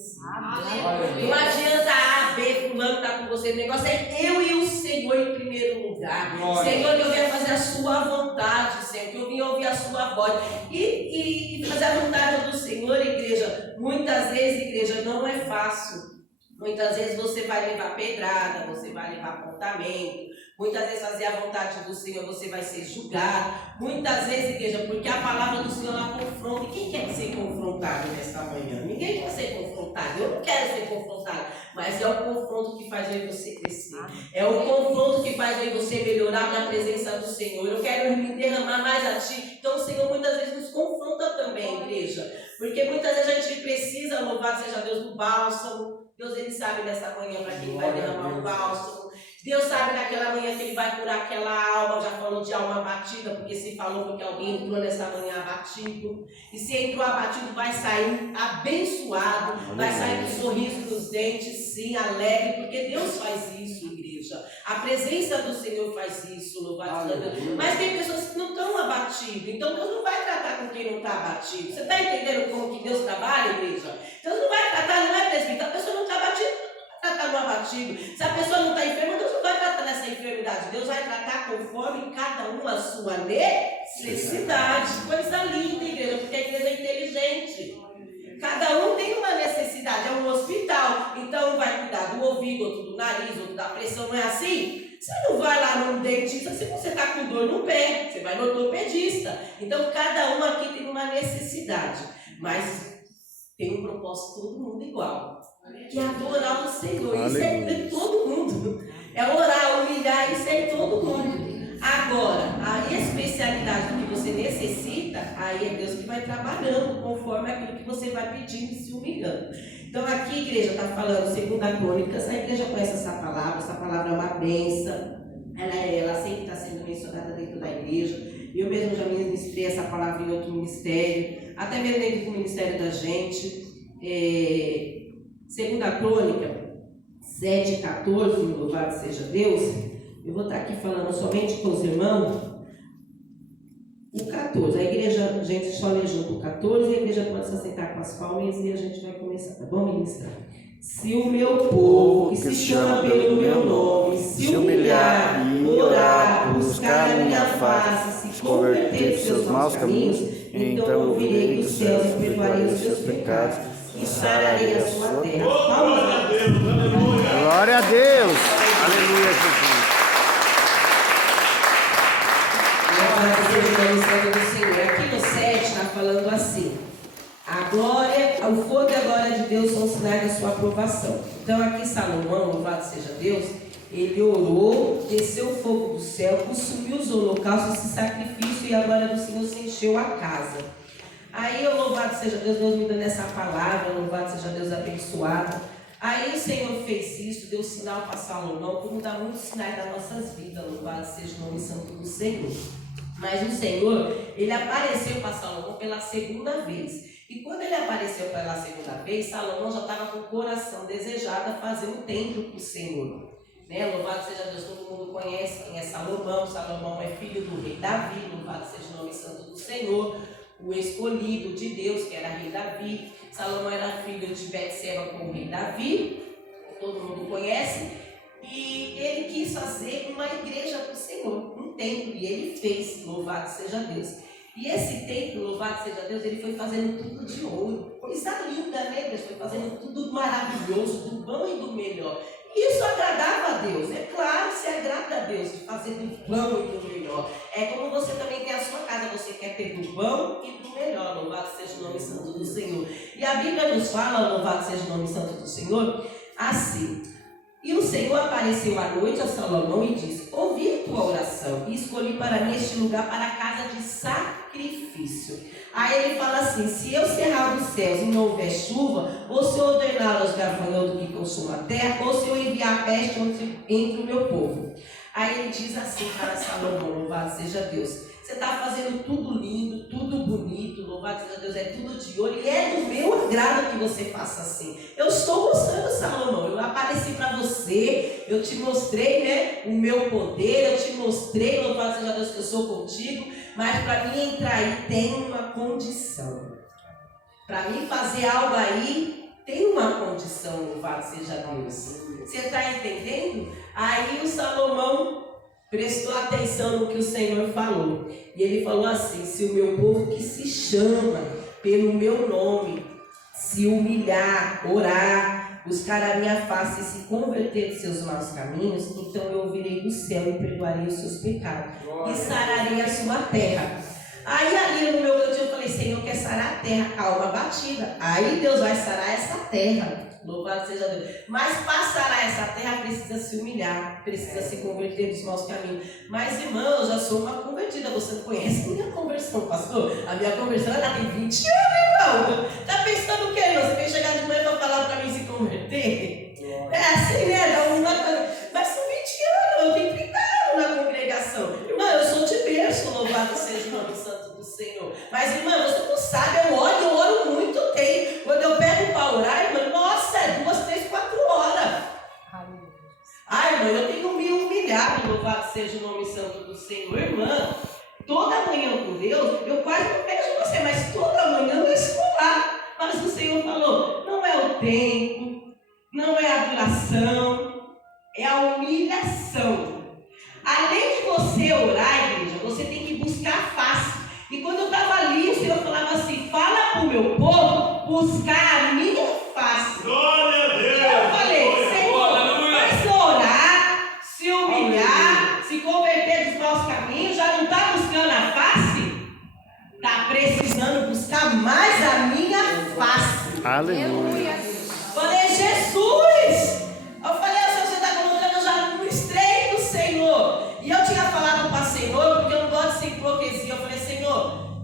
você. Não adianta A, B, fulano está com você. O negócio é eu e o Senhor em primeiro lugar. Senhor, que eu venha fazer a sua vontade, Senhor, que eu venha ouvir a sua voz. E fazer a vontade do Senhor, igreja. Muitas vezes, igreja, não é fácil. Muitas vezes você vai levar pedrada, você vai levar apontamento. Muitas vezes fazer a vontade do Senhor você vai ser julgado. Muitas vezes, igreja, porque a palavra do Senhor ela confronta. E quem quer ser confrontado nesta manhã? Ninguém quer ser confrontado. Eu não quero ser confrontado. Mas é o confronto que faz eu e você crescer. É o confronto que faz eu e você melhorar na presença do Senhor. Eu quero me derramar mais a Ti. Então o Senhor muitas vezes nos confronta também, igreja. Porque muitas vezes a gente precisa, louvado seja Deus, do bálsamo. Deus, Ele sabe nessa manhã para quem vai derramar o bálsamo. Deus sabe naquela manhã que Ele vai curar aquela alma. Já falou de alma abatida, porque se falou porque alguém entrou nessa manhã abatido. E se entrou abatido, vai sair abençoado, vai sair com sorriso nos dentes, sim, alegre, porque Deus faz isso, igreja. A presença do Senhor faz isso, louvado seja Deus. Mas tem pessoas que não estão abatidas, então Deus não vai tratar com quem não está abatido. Você está entendendo como que Deus trabalha, igreja? Deus não vai tratar, não é presbítero, a pessoa não está abatida, não vai tratar no abatido. Se a pessoa não está enferma, Deus não vai tratar nessa enfermidade. Deus vai tratar conforme cada um a sua necessidade. Coisa linda, igreja, porque a igreja é inteligente. Cada um tem uma necessidade, é um hospital. Então um vai cuidar do ouvido, outro do nariz, outro da pressão, não é assim? Você não vai lá no dentista se você está com dor no pé, você vai no ortopedista. Então cada um aqui tem uma necessidade, mas tem um propósito todo mundo igual, que é adorar o Senhor. Isso é de todo mundo, é orar, humilhar, isso é de todo mundo. Agora, a especialidade do que você necessita, aí é Deus que vai trabalhando conforme aquilo que você vai pedindo e se humilhando. Então aqui a igreja está falando, segundo a Crônicas, a igreja conhece essa palavra é uma bênção, ela sempre está sendo mencionada dentro da igreja. Eu mesmo já ministrei essa palavra em outro ministério, até mesmo dentro do ministério da gente. Segundo a Crônica 7,14, louvado seja Deus. Eu vou estar aqui falando somente com os irmãos. O 14, a igreja, gente, só lê junto o 14 e a igreja pode se assentar com as palmas e a gente vai começar, tá bom, ministrar? Se o meu povo, que se chama pelo meu nome, se humilhar, orar, buscar a minha face, se converter dos seus maus caminhos, então eu virei dos céus e perdoarei os seus pecados e sararei a sua terra. Glória a Deus! Aleluia, Jesus! Do Senhor. Aqui no 7 está falando assim: a glória, o fogo e a glória de Deus são sinais da sua aprovação. Então aqui Salomão, louvado seja Deus, ele orou, desceu o fogo do céu, consumiu os holocaustos e sacrifício, e a glória do Senhor se encheu a casa. Aí eu, louvado seja Deus, Deus me dando essa palavra, louvado seja Deus abençoado. Aí o Senhor fez isso, deu sinal para Salomão, como dá muitos sinais das nossas vidas, louvado seja o nome santo do Senhor. Mas o Senhor, ele apareceu para Salomão pela segunda vez. E quando ele apareceu pela segunda vez, Salomão já estava com o coração desejado a fazer um templo para o Senhor. Louvado seja Deus, todo mundo conhece quem é Salomão. Salomão é filho do rei Davi, louvado seja o nome santo do Senhor. O escolhido de Deus, que era rei Davi. Salomão era filho de Betseba com o rei Davi, todo mundo conhece. E ele quis fazer uma igreja para o Senhor, um templo, e ele fez, louvado seja Deus. E esse templo, louvado seja Deus, ele foi fazendo tudo de ouro, coisa linda, né? Ele foi fazendo tudo maravilhoso, do bom e do melhor. E isso agradava a Deus, é claro, se agrada a Deus de fazer do bom e do melhor. É como você também tem a sua casa, você quer ter do bom e do melhor, louvado seja o nome santo do Senhor. E a Bíblia nos fala, louvado seja o nome santo do Senhor, assim: e o Senhor apareceu à noite a Salomão e disse: ouvi tua oração e escolhi para mim este lugar para a casa de sacrifício. Aí ele fala assim: se eu cerrar os céus e não houver chuva, ou se eu ordenar aos gafanhotos que consumam a terra, ou se eu enviar a peste entre o meu povo. Aí ele diz assim para Salomão, louvado seja Deus: você está fazendo tudo lindo, tudo bonito, louvado seja Deus, é tudo de ouro, e é do meu agrado que você faça assim. Eu estou gostando, Salomão, eu apareci para você, eu te mostrei, né, o meu poder, eu te mostrei, louvado seja Deus, que eu sou contigo, mas para mim entrar aí tem uma condição. Para mim fazer algo aí tem uma coração, louvado seja Deus. Você está entendendo? Aí o Salomão prestou atenção no que o Senhor falou. E ele falou assim: se o meu povo que se chama pelo meu nome se humilhar, orar, buscar a minha face e se converter de seus maus caminhos, então eu ouvirei do céu e perdoarei os seus pecados e sararei a sua terra. Aí ali no meu cantinho eu falei: Senhor, quer sarar a terra, alma batida. Aí Deus vai sarar essa terra. Louvado seja Deus. Mas para sarar essa terra precisa se humilhar, precisa se converter dos maus caminhos. Mas irmã, eu já sou uma convertida. Você não conhece minha conversão, pastor? A minha conversão ela tem 20 anos, irmão. Tá pensando o quê, irmão? Você vem chegar de manhã para falar para mim se converter? É assim, né? Dá uma coisa. Mas são 20 anos, eu tenho 30 anos na congregação. Irmã, eu sou de berço, louvado seja o nome santo do Senhor. Mas irmã, você não sabe, eu oro muito tempo. Quando eu pego para orar, irmã, nossa, é 2, 3, 4 horas. Ai, irmã, eu tenho me humilhado, louvado seja o nome santo do Senhor. Irmã, toda manhã com Deus, eu quase não vejo você, mas toda manhã eu estou lá. Mas o Senhor falou: não é o tempo, não é a duração, é a humilhação. Além de você orar, igreja, você tem que buscar a face. E quando eu estava ali, o Senhor falava assim: fala para o meu povo buscar a minha face. Glória a Deus! E eu falei: Senhor, mas orar, se humilhar, se converter dos maus caminhos, já não está buscando a face? Está precisando buscar mais a minha face. Aleluia. Falei: Jesus! Eu falei: o Senhor, você está colocando já no estreito do Senhor. E eu tinha falado para o Senhor, porque eu não gosto de ser hipocrisia. Eu falei: Senhor,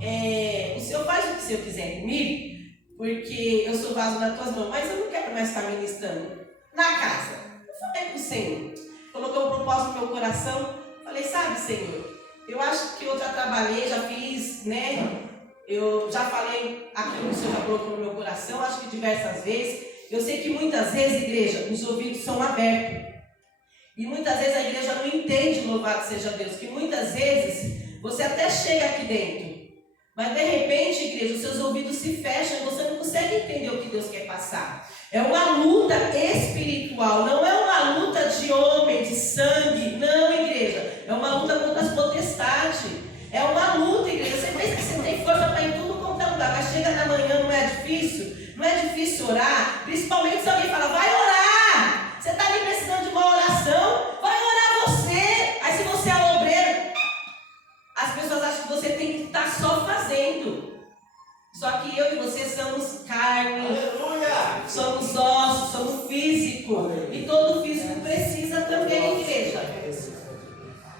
o Senhor faz o que o Senhor quiser comigo, porque eu sou vaso nas tuas mãos, mas eu não quero mais estar ministrando na casa. Eu falei com o Senhor, colocou um propósito no meu coração. Falei: sabe, Senhor, eu acho que eu já trabalhei, já fiz, né? Eu já falei aquilo que o Senhor já colocou no meu coração, acho que diversas vezes. Eu sei que muitas vezes, igreja, os ouvidos são abertos. E muitas vezes a igreja não entende, louvado seja Deus, que muitas vezes você até chega aqui dentro, mas de repente, igreja, os seus ouvidos se fecham e você não consegue entender o que Deus quer passar. É uma luta espiritual, não é uma luta de homem, de sangue, não, igreja. É uma luta contra as potestades. É uma luta, igreja. Você pensa que você tem força para ir em tudo quanto é lugar, mas chega na manhã, não é difícil? Não é difícil orar? Principalmente se alguém fala: vai orar! Você está ali precisando de uma oração? Vai orar você! Aí se você é obreiro, as pessoas acham que você tem que estar só fazendo. Só que eu e você somos carne, somos ossos, somos físico. E todo físico precisa também, igreja.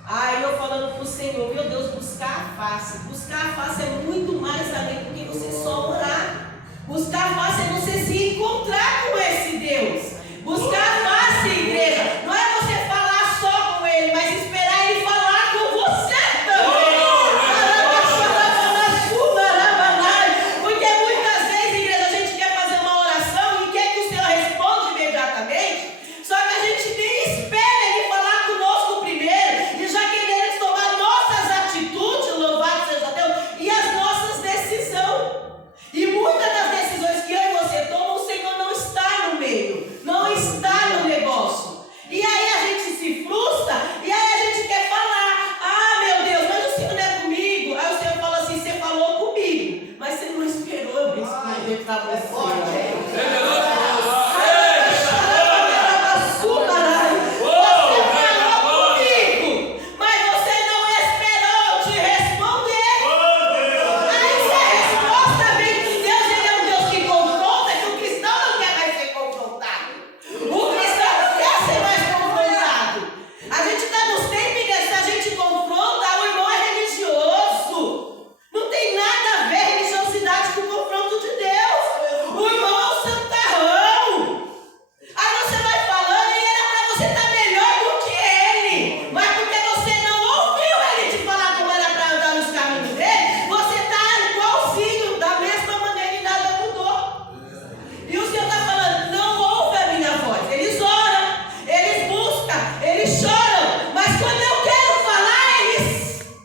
Aí eu falando para o Senhor: meu Deus, buscar a face. Buscar a face é muito mais além do que você só orar. Buscar a face é você se encontrar com esse Deus. Buscar a face, igreja, não é você falar só com Ele, mas esperar Ele falar com você também. Porque muitas vezes, igreja, a gente quer fazer uma oração e quer que o Senhor responda imediatamente, só que a gente nem espera Ele falar conosco primeiro e já queremos tomar nossas atitudes, louvado seja Deus, e as nossas decisões. E muitas das decisões que eu e você tomamos, o Senhor não está no meio, não está no negócio. E aí a gente se frustra, e aí a gente quer falar: ah, meu Deus, mas o Senhor não é comigo. Aí o Senhor fala assim: você falou comigo, mas você não esperou eu responder para você.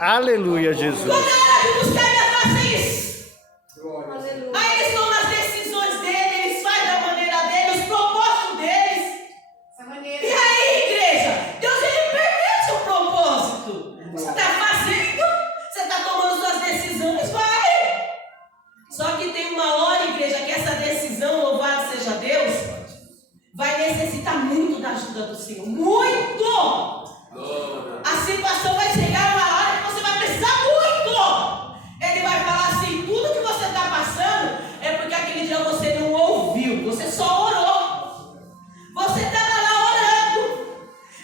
Aleluia, Jesus. Quando é hora de buscar minha face, isso. Aí eles tomam as decisões dele, eles fazem da maneira dele, os propósitos tanto Senhor. Muito! A situação vai chegar uma hora que você vai precisar muito. Ele vai falar assim, tudo que você está passando é porque aquele dia você não ouviu, você só orou. Você estava lá orando,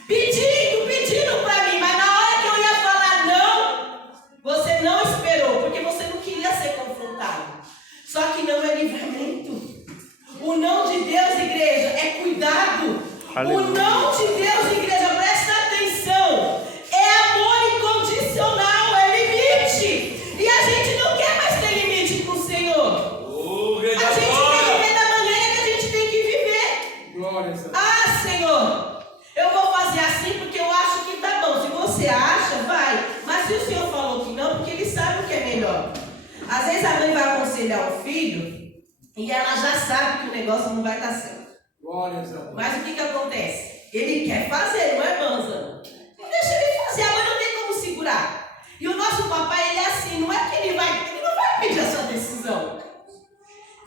pedindo para mim, mas na hora que eu ia falar não, você não esperou, porque você não queria ser confrontado. Só que não é livramento. O não de Deus, igreja, é cuidado. Aleluia. O não de Deus, igreja, presta atenção, é amor incondicional, é limite. E a gente não quer mais ter limite com o Senhor. A gente quer viver da maneira que a gente tem que viver. Ah, Senhor, eu vou fazer assim porque eu acho que tá bom. Se você acha, vai. Mas se o Senhor falou que não, porque Ele sabe o que é melhor. Às vezes a mãe vai aconselhar o filho e ela já sabe que o negócio não vai dar certo. Mas o que acontece? Ele quer fazer, não é, Manza? Não deixa ele fazer, a mãe não tem como segurar. E o nosso papai, ele é assim, não é que ele não vai pedir a sua decisão.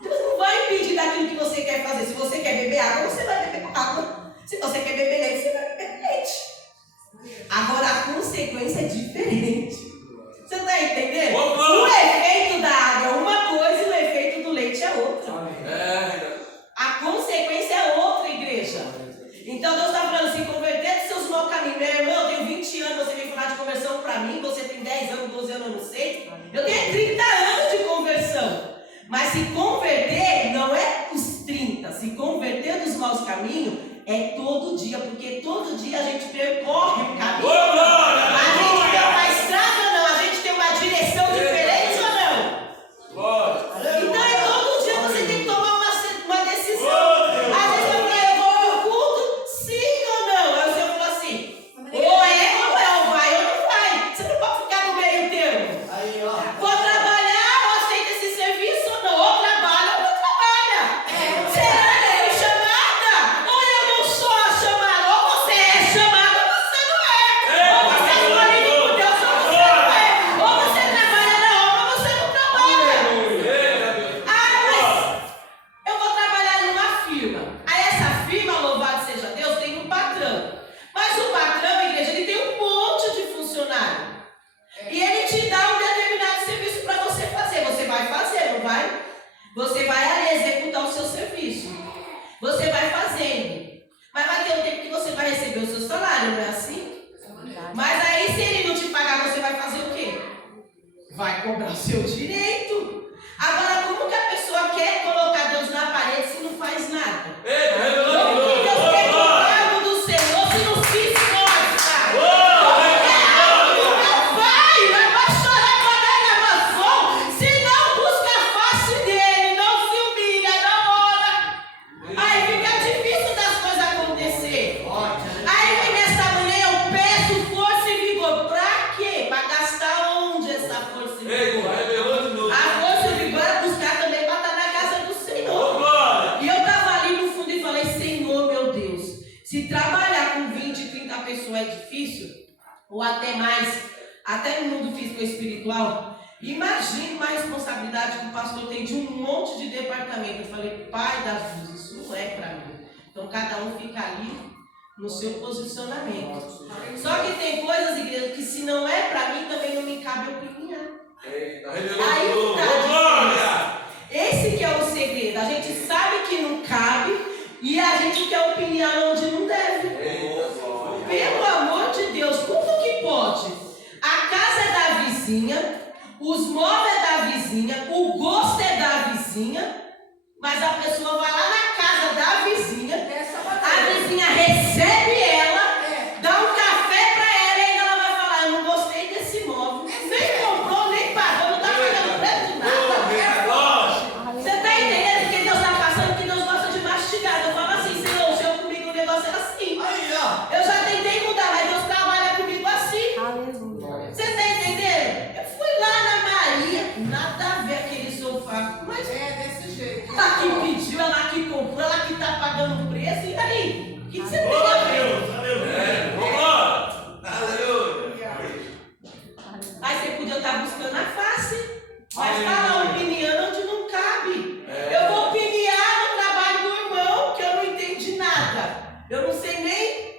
Deus não vai pedir daquilo que você quer fazer. Se você quer beber água, você vai beber água. Se você quer beber leite, você vai beber leite. Agora a consequência é diferente. Você está entendendo? O efeito da água é uma coisa e o efeito do leite é outra. A consequência é outra, igreja. Então Deus está falando assim, converter dos seus maus caminhos. Meu irmão, eu tenho 20 anos, você vem falar de conversão para mim, você tem 10 anos, 12 anos, eu não sei. Eu tenho 30 anos de conversão. Mas se converter não é os 30. Se converter dos maus caminhos é todo dia, porque todo dia a gente percorre o caminho. A gente tem uma estrada ou não? A gente tem uma direção diferente ou não? Então é todo dia você tem que tomar uma decisão. Às vezes eu falei, eu vou ao culto, sim ou não? Aí o Senhor falou assim, ou é ou é, ou vai ou não vai. Você não pode ficar no meio termo. Vou trabalhar, ou aceita esse serviço ou não? Ou trabalha ou não trabalha. Será que eu sou chamada? Ou eu não sou a chamada? Ou você é chamada ou você não é. Ou você é escolhido por Deus ou você não é. Ou você trabalha na obra ou você não trabalha. Ah, mas eu vou trabalhar numa firma. Aí essa firma, louvado seja Deus, tem um patrão. Mas o patrão, igreja, ele tem um monte de funcionário. E ele te dá um determinado serviço para você fazer. Você vai fazer, não vai? Você vai ali executar o seu serviço. Você vai fazendo. Mas vai ter um tempo que você vai receber o seu salário, não é assim? Mas aí se ele não te pagar, você vai fazer o quê? Vai cobrar o seu direito. Agora, como que a pessoa quer colocar Deus na parede se não faz nada? Como que Deus quer cobrar algo do Senhor se não se esforça? Como que algo não vai chorar com a negação se não busca a face dele, não se humilha, não ora? Aí fica difícil das coisas acontecer. Aí vem nessa manhã, eu peço força e vigor. Pra quê? Pra gastar onde essa força e vigor? A força e vigor é buscar também para estar na casa do Senhor. E eu estava ali no fundo e falei, Senhor, meu Deus, se trabalhar com 20, 30 pessoas é difícil, ou até mais, até no mundo físico e espiritual, imagine uma responsabilidade que o pastor tem de um monte de departamento. Eu falei, Pai das luzes, isso não é para mim. Então cada um fica ali no seu posicionamento. Só que tem coisas, igreja, que se não é para mim, também não me cabe opinião. Aí tá, esse que é o segredo. A gente sabe que não cabe e a gente quer opinião onde não deve. Pelo amor de Deus, como que pode? A casa é da vizinha, os móveis é da vizinha, o gosto é da vizinha, mas a pessoa vai lá na casa da vizinha, a vizinha recebe ela, dá um café pra ela e ainda ela vai falar, eu não gostei desse móvel. Nem comprou, nem pagou, não tá pagando preço de nada. Você tá entendendo que Deus tá passando, que Deus gosta de mastigar. Eu falo assim, Senhor, o Senhor comigo o negócio era assim. Eu já tentei mudar, mas Deus trabalha comigo assim. Você tá entendendo? Eu fui lá na Maria, nada a ver aquele sofá, mas desse jeito. ela que pediu, ela que comprou, ela que tá pagando o preço, e aí? O que você tem a ver? Aí você podia estar buscando a face, mas falar opinião onde não cabe. Eu vou opiniar no trabalho do irmão, que eu não entendi nada. Eu não sei nem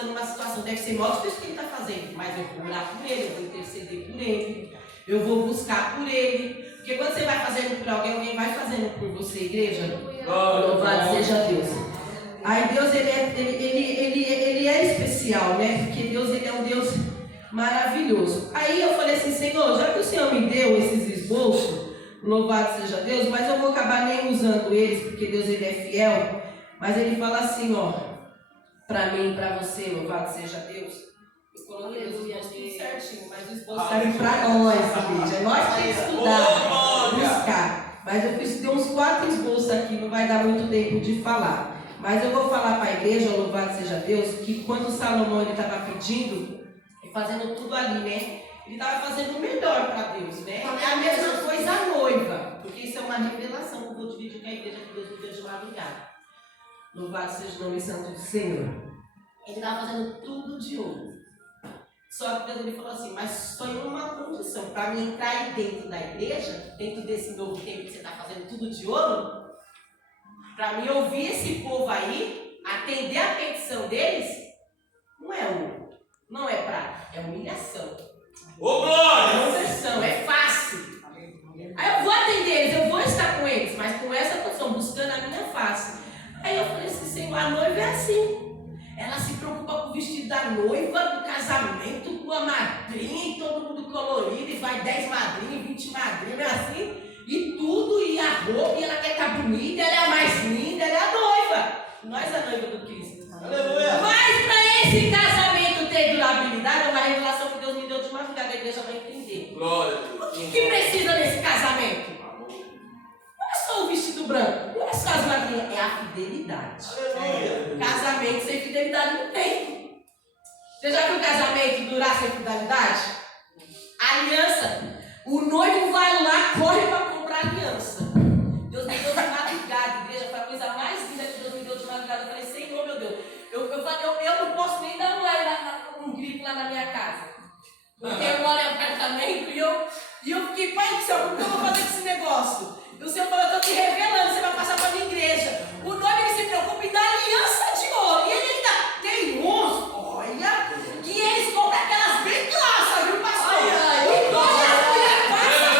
passando uma situação, deve ser mal difícil que ele está fazendo, mas eu vou orar por ele, eu vou interceder por ele, eu vou buscar por ele. Porque quando você vai fazendo por alguém vai fazendo por você, igreja. Louvado seja Deus. Aí Deus, ele é especial, né? Porque Deus, ele é um Deus maravilhoso. Aí eu falei assim, Senhor, já que o Senhor me deu esses esboços, louvado seja Deus, mas eu vou acabar nem usando eles, porque Deus, ele é fiel. Mas ele fala assim, ó, pra mim e pra você, louvado seja Deus. Eu coloquei os esboços tudo certinho, mas os esboços servem pra nós, igreja. Nós temos que estudar, buscar. Mas eu fiz uns 4 esboços aqui, não vai dar muito tempo de falar. Mas eu vou falar para a igreja, louvado seja Deus, que quando Salomão estava pedindo, e fazendo tudo ali, né? Ele estava fazendo o melhor para Deus, né? É a mesma coisa a noiva, porque isso é uma revelação que eu vou dividir com a igreja que Deus me deu de madrugada. Louvado seja o nome santo do Senhor. Ele estava fazendo tudo de ouro. Só que Deus ele falou assim, mas só em uma condição, para mim entrar aí dentro da igreja, dentro desse novo tempo que você está fazendo tudo de ouro, para mim ouvir esse povo aí, atender a petição deles, não é ouro, não é prata, é humilhação. É conversão, é fácil. Aí eu vou atender eles, eu vou estar com eles, mas com essa posição, buscando a minha face. Aí eu falei assim, Senhor, a noiva é assim. Ela se preocupa com o vestido da noiva, do casamento, com a madrinha, e todo mundo colorido, e vai 10 madrinhas, 20 madrinhas, assim, e tudo, e a roupa, e ela quer estar bonita, ela é a mais linda, ela é a noiva. Nós é a noiva do Cristo. Aleluia. Mas para esse casamento ter durabilidade, é uma revelação que Deus me deu de madrugada, a igreja vai entender. Glória. O que precisa nesse casamento? Não é só o vestido branco, não é só as madrinhas, é a fidelidade. Aleluia. Casamento sem fidelidade não tem. Você já viu o casamento durar sem fidelidade? Aliança. O noivo vai lá, corre para comprar aliança. Deus me deu de madrugada, igreja, foi a coisa mais linda que Deus me deu de madrugada. Eu falei, Senhor, meu Deus, eu não posso nem dar um grito lá na minha casa. Porque eu moro em apartamento e eu fiquei, pai do céu, como que eu vou fazer com esse negócio? E o Senhor falou, eu estou te revelando, você vai passar para a minha igreja. O noivo ele se preocupa em dar aliança de ouro. E ele ainda tem uns, olha, que eles compram aquelas bem grossas, viu, pastor? E todas as mulheres passam.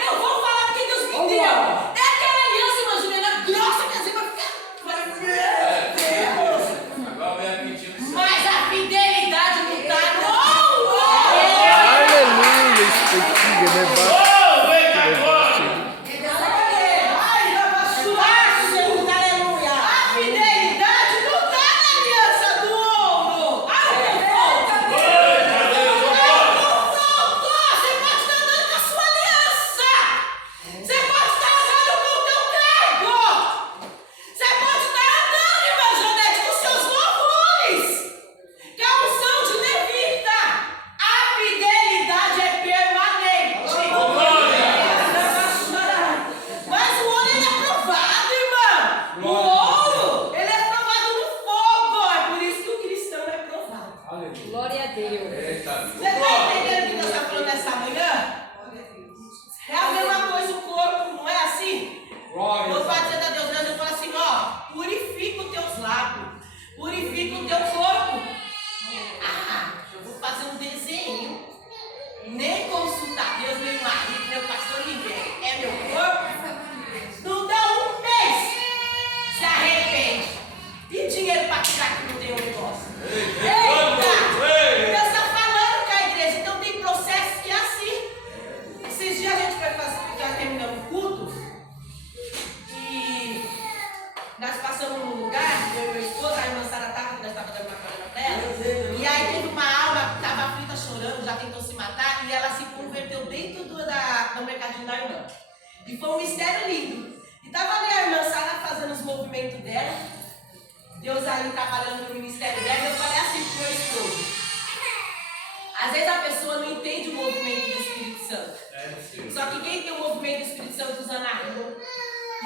Eu vou falar porque Deus me deu. É aquela aliança, irmã Juliana, grossa que assim vai ficar. Mas a fidelidade não está, não. Aleluia, específico, né? E foi um mistério lindo. E estava ali a irmã Sara fazendo os movimentos dela. Deus ali trabalhando no ministério dela. Eu falei assim pro meu esposo. Às vezes a pessoa não entende o movimento do Espírito Santo. Só que quem tem o movimento do Espírito Santo usa na rua.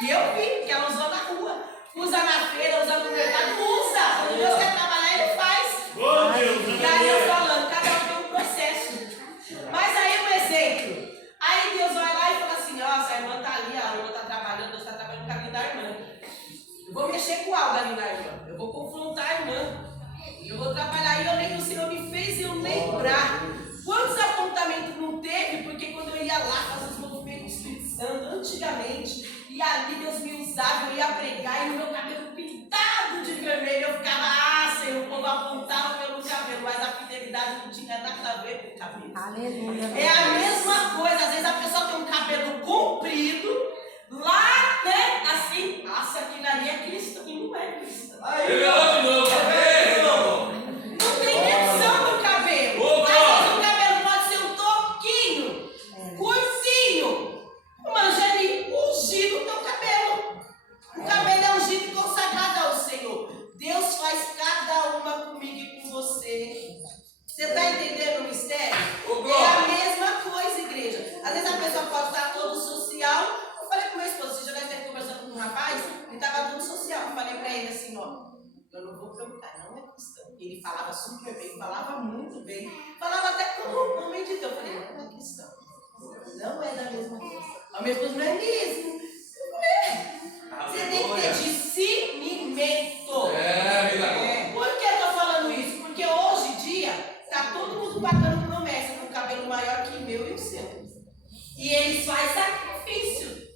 E eu vi que ela usou na rua. Usa na feira, usa no mercado, usa. Quando Deus quer trabalhar, Ele faz. E aí eu falando, cada um tem um processo. Mas aí um exemplo. Aí Deus vai lá e fala assim, nossa, a irmã está ali, a irmã está trabalhando, Deus está trabalhando com a vida da irmã. Eu vou mexer com algo ali na irmã, eu vou confrontar a irmã. não tinha nada a ver com o cabelo. Aleluia. É a mesma coisa, às vezes a pessoa tem um cabelo comprido, lá, né, assim, nossa, aquilo ali é cristão, e não é cristão. Não tem menção no cabelo. Às vezes o cabelo pode ser um toquinho, curtinho, um mangelinho, ungido no teu cabelo. O cabelo é ungido e consagrado ao Senhor. Deus faz cada uma comigo e com você. Você está entendendo o mistério? É a mesma coisa, igreja. Às vezes a pessoa pode estar todo social. Eu falei com meu esposo, você já deve ter conversando com um rapaz, ele estava todo social. Eu falei para ele assim, ó, eu não vou perguntar, não é cristão. Ele falava super bem, falava muito bem. Falava até como homem de Deus. Eu falei, não é cristão. Não é da mesma coisa. A minha esposa não é mesmo. Você tem que ter discernimento. Por que eu estou falando isso? Porque hoje em dia está todo mundo pagando promessa com cabelo maior que o meu e o seu. E eles fazem sacrifício.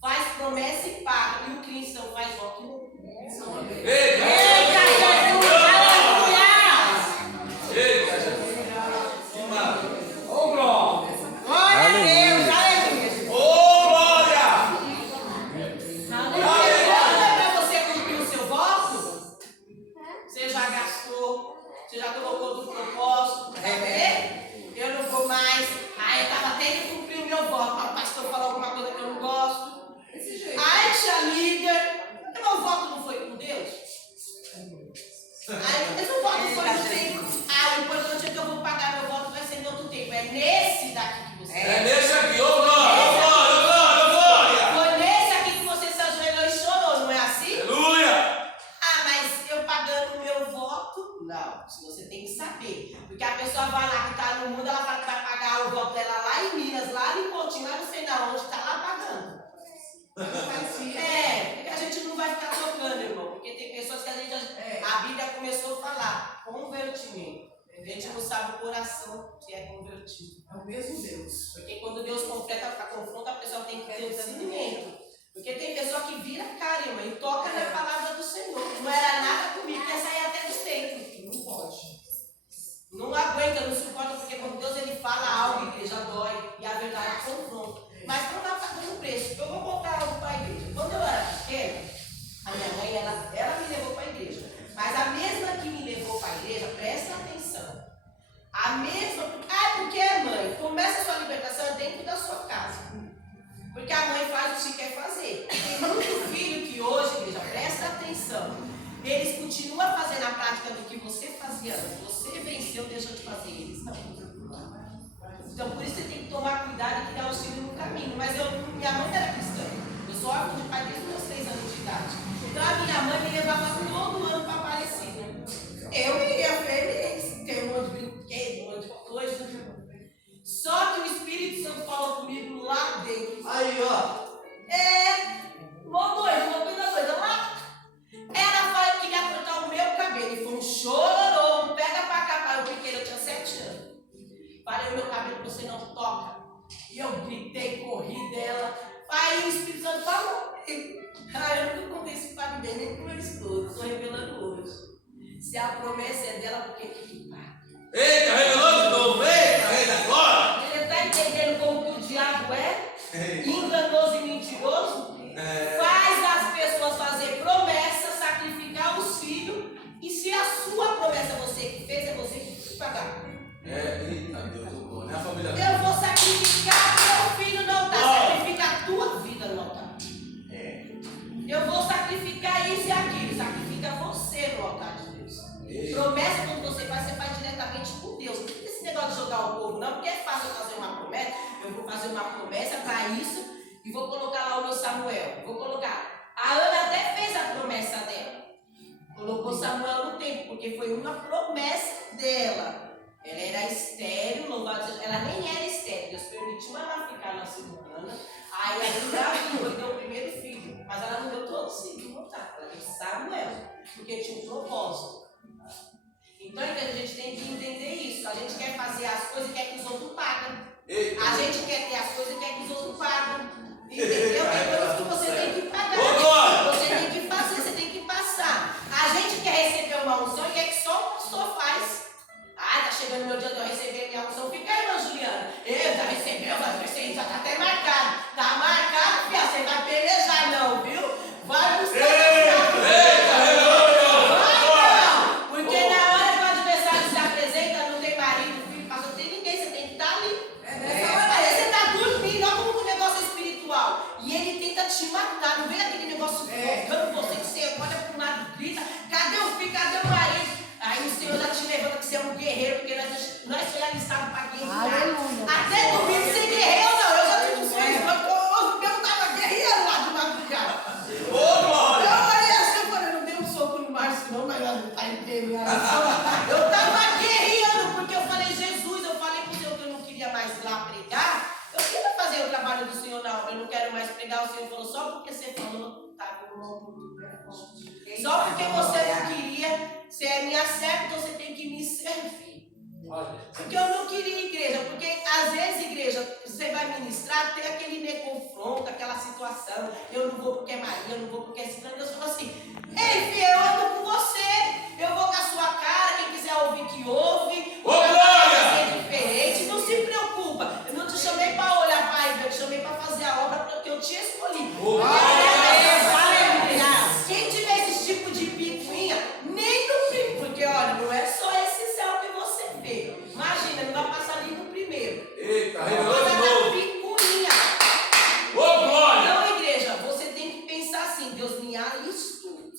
Faz promessa e paga. E o cristão faz voto e não. Eita, Jesus! Aleluia! Eita, Jesus! Ô, glória! Glória a Deus! Aleluia! Ô, glória! Aleluia! Para você cumprir o seu voto, você já gastou, você já colocou do propósito. Eu não vou mais. Eu estava até de cumprir o meu voto. O pastor falou alguma coisa que eu não gosto. Ai, tia líder, meu voto não foi com Deus? Mas o voto foi no tempo. O importante é que eu vou pagar meu voto, vai ser em outro tempo. É nesse daqui que você. É nesse aqui, ô glória! Foi nesse aqui que você se ajoelhou e chorou, não é assim? Aleluia! Mas eu pagando o meu voto? Não, você tem que saber. Porque a pessoa vai lá que está no mundo, ela fala que vai pagar o voto dela lá em Minas, lá em Pontinho, lá não sei na onde, está lá pagando. Porque a gente não vai ficar tocando, irmão. Porque tem pessoas que a Bíblia começou a falar convertimento. A gente não sabe o coração que é convertido. É o mesmo Deus. Porque quando Deus confronta, a pessoa tem que ter o discernimento. Porque tem pessoa que vira a cara, irmão, e toca na palavra do Senhor. Não era nada comigo, quer sair até do templo. Não pode. Não aguenta, não suporta, porque quando Deus ele fala algo, a igreja dói. E a verdade confronta. Mas não está pagando preço. Eu vou botar algo para a igreja. Quando eu era pequena, a minha mãe, ela me levou para a igreja. Mas a mesma que me levou para a igreja, presta atenção. A mesma. Porque é mãe. Começa a sua libertação dentro da sua casa. Porque a mãe faz o que quer fazer. Tem muito filho que hoje, igreja, presta atenção. Eles continuam fazendo a prática do que você fazia antes. Você venceu, deixou de fazer. Eles não. Então, por isso você tem que tomar cuidado e criar os filhos no caminho. Mas minha mãe era cristã. Eu sou órfã de pai desde os meus 3 anos de idade. Então, a minha mãe me levava todo ano para Aparecida. Eu ia feliz. Tem um monte de brinquedo, um monte de coisa. Só que o Espírito Santo falou comigo lá dentro. Aí, ó. Uma coisa doida. Lá. Ela queria cortar o meu cabelo. E foi um chororô. Pega pra cá, pai. Eu pequeno, eu tinha 7 anos. Falei, o meu cabelo você não toca. E eu gritei, corri dela. Aí o Espírito Santo falou. Eu nunca contei isso para ninguém, nem para o meu esposo. Estou revelando hoje. Se a promessa é dela, por que que paga? Eita, revelou de novo. Eita, rei da glória. Você está entendendo como que o diabo é? Enganoso e mentiroso? Faz as pessoas fazer promessas, sacrificar os filhos. E se a sua promessa você que fez, é você que tem que pagar. Eita, Deus, o glória. É a família. Eu vou sacrificar meu filho no altar. Sacrifica a tua vida no altar. Eu vou sacrificar isso e aquilo. Sacrifica você no altar de Deus. Promessa, quando você faz diretamente com Deus. Não tem esse negócio de jogar o povo, não, porque é fácil eu fazer uma promessa. Eu vou fazer uma promessa para isso e vou colocar lá o meu Samuel. Vou colocar. A Ana até fez a promessa dela. Colocou Samuel no tempo, porque foi uma promessa dela. Ela era estéril, louvado seja. Ela nem era estéril. Deus permitiu ela ficar na segunda. Aí ela engravidou e deu o primeiro filho. Mas ela não deu todos os filhos mortais. Ela deu Samuel, porque tinha um propósito. Então a gente tem que entender isso. A gente quer fazer as coisas e quer que os outros paguem. A gente quer ter as coisas e quer que os outros paguem. Entendeu? Tem coisas que você tem que pagar. Você tem que fazer, você tem que passar. A gente quer receber uma unção e quer que só o pastor faz. Tá chegando o meu dia de eu receber minha unção. Fica aí, irmã Juliana. Eu já recebeu, você já tá até marcado. Tá marcado, filha, você vai pelejar não, viu? Vai buscar. Porque na hora que o adversário se apresenta, não tem marido, filho, pastor, não tem ninguém, você tem que estar ali. Aí você tá dormindo, olha como o negócio é espiritual. E ele tenta te matar, não vem aquele negócio focando você, que você olha para um lado e grita, cadê o filho, cadê o marido? Aí o Senhor já te levanta que você é um guerreiro, porque nós somos alistados para guerrear. Até domingo você guerreia ou não? Eu já tive um sonho, eu estava guerreando lá de madrugada. Eu olhei assim, eu falei, não dei um soco no Márcio não, mas ela não está entendendo. Eu estava guerreando, porque eu falei, Jesus, eu falei para o Senhor que eu não queria mais ir lá pregar. Eu queria fazer o trabalho do Senhor na obra, eu não quero mais pregar. O Senhor falou, só porque você falou, tá com o nome. Só porque você não queria, você é minha serva, então você tem que me servir. Porque eu não queria igreja, porque às vezes igreja, você vai ministrar, tem aquele confronto, aquela situação, eu não vou porque é Maria, eu não vou porque é Ciclano. Deus falou assim, ei filho, eu ando com você, eu vou com a sua cara, quem quiser ouvir que ouve, vai ser diferente, não se preocupa, eu não te chamei para olhar para ele, eu te chamei para fazer a obra porque eu te escolhi. Quem tiver esse tipo de picuinha, nem no primeiro, porque olha, não é só esse céu que você vê. Imagina, não vai passar ali no primeiro. Eita, picuinha. Então, igreja, você tem que pensar assim, Deus me alistou.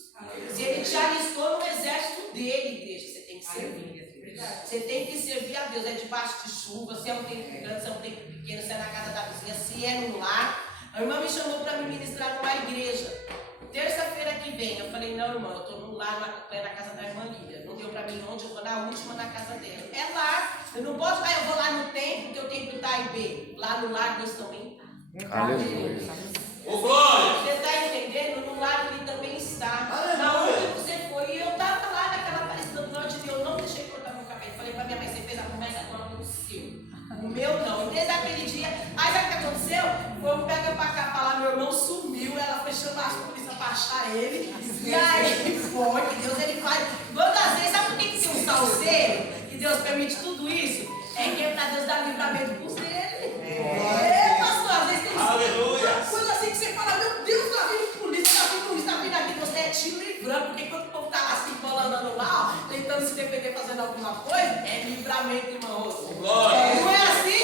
Se ele te alistou no exército dele, igreja, você tem que servir. Você tem que servir a Deus. É debaixo de chuva, se é um tempo grande, se é um tempo pequeno, se é na casa da vizinha, se é no lar. A irmã me chamou para me ministrar numa igreja. Terça-feira que vem, eu falei, não, irmã, eu estou lá na casa da irmã Lília. Não deu para mim onde, eu vou na última na casa dela. É lá, eu não posso, eu vou lá no templo, porque o templo está em B. Lá no lar Deus também está. Aleluia. Você está entendendo? No lar ele também está. Na onde você foi, e eu estava lá naquela Aparecida do Norte e eu não deixei cortar meu cabelo. Falei para minha mãe, você fez a promessa agora no seu. O meu não. E desde aquele dia, aí sabe o que aconteceu? Foi um pega pra cá falar, meu irmão sumiu, ela foi chamar a polícia pra achar ele. E aí foi, que Deus ele faz. Quantas vezes, sabe por que tem um salseiro? Que Deus permite tudo isso? É que é pra Deus dar livramento pros dele. Pastor, às vezes tem coisa assim que você fala, meu Deus, tá vindo polícia, tá vindo aqui, você é te livrando, porque quando o povo tá lá se embolando lá, ó, tentando se defender, fazendo alguma coisa, é livramento, irmão. Não é assim?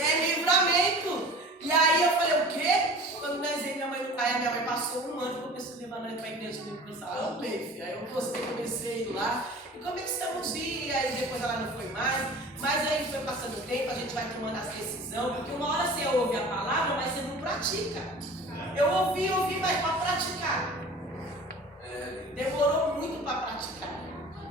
É livramento. E aí eu falei, o quê? Quando nós minha mãe não cai, minha mãe passou um ano, começou a levar nós pra igreja do pessoal. Eu amei, filho. Aí eu comecei a ir lá. E começamos a ir, aí depois ela não foi mais. Mas aí foi passando o tempo, a gente vai tomando as decisões, porque uma hora você ouve a palavra, mas você não pratica. Eu ouvi, mas para praticar. Demorou muito para praticar.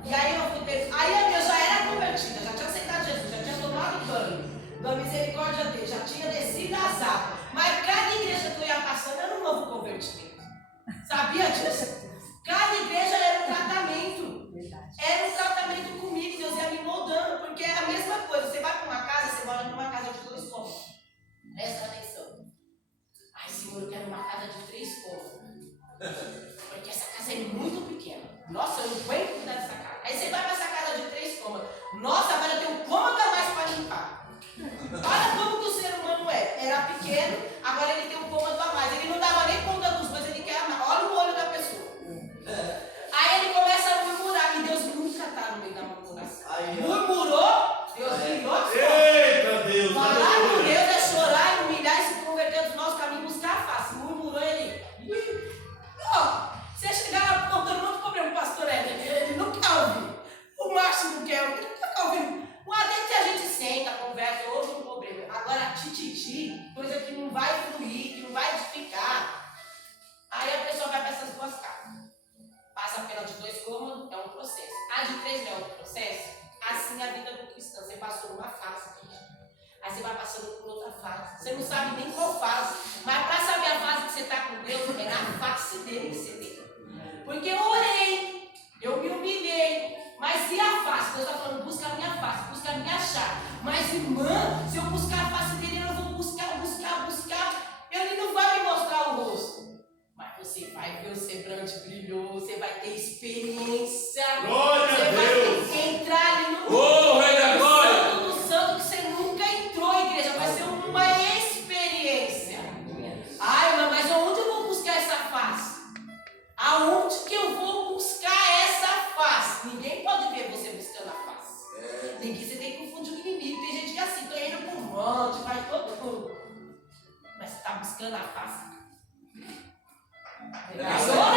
E aí eu já era convertida, já tinha aceitado Jesus, já tinha tomado banho da misericórdia dele, já tinha descido as águas. Mas cada igreja que eu ia passando era um novo convertimento. Sabia disso? Cada igreja era um tratamento. Era um tratamento comigo, Deus ia me moldando, porque é a mesma coisa. Você vai para uma casa, você mora numa casa de 2 cômodos. Presta atenção. Ai, Senhor, eu quero uma casa de 3 cômodos. Porque essa casa é muito pequena. Nossa, eu não aguento cuidar dessa casa. Aí você vai para essa casa de 3 cômodos. Nossa, agora eu tenho um cômodo a mais para limpar. Olha como que o ser humano é. Era pequeno, agora ele tem um cômodo a mais. Ele não dava nem conta dos coisas, ele quer amar. Olha o olho da pessoa. Aí ele começa a murmurar, e Deus nunca está no meio da murmuração. Murmurou, Deus virou as costas. Eita Deus! Falar com Deus é chorar, humilhar e se converter dos nossos caminhos, buscar a face. Murmurou ele. Você chegar lá contando um monte de problema, pastor ele não quer ouvir. O Márcio não quer ouvir, ele não quer ouvir. Até que a gente senta, conversa, ouve um problema. Agora, coisa que não vai fluir, que não vai edificar. Aí a pessoa vai para essas 2 casas. Passa pela de 2 cômodos, é um processo. A de 3 não é um processo. Assim é a vida do cristão. Você passou numa fase. Aí você vai passando por outra fase. Você não sabe nem qual fase. Mas para saber a fase que você está com Deus, é na face dele que você tem. Porque eu orei, eu me humilhei. Mas e a face? Deus está falando, busca a minha face, busca a minha chave. Mas irmã, se eu buscar a face dele, eu vou buscar. Ele não vai me mostrar o rosto. Mas você vai ver o semblante brilhoso, você vai ter experiência. Glória você a vai Deus. ter que entrar ali no. Rei da glória! monte, vai todo mundo. Mas está buscando a face. Negou?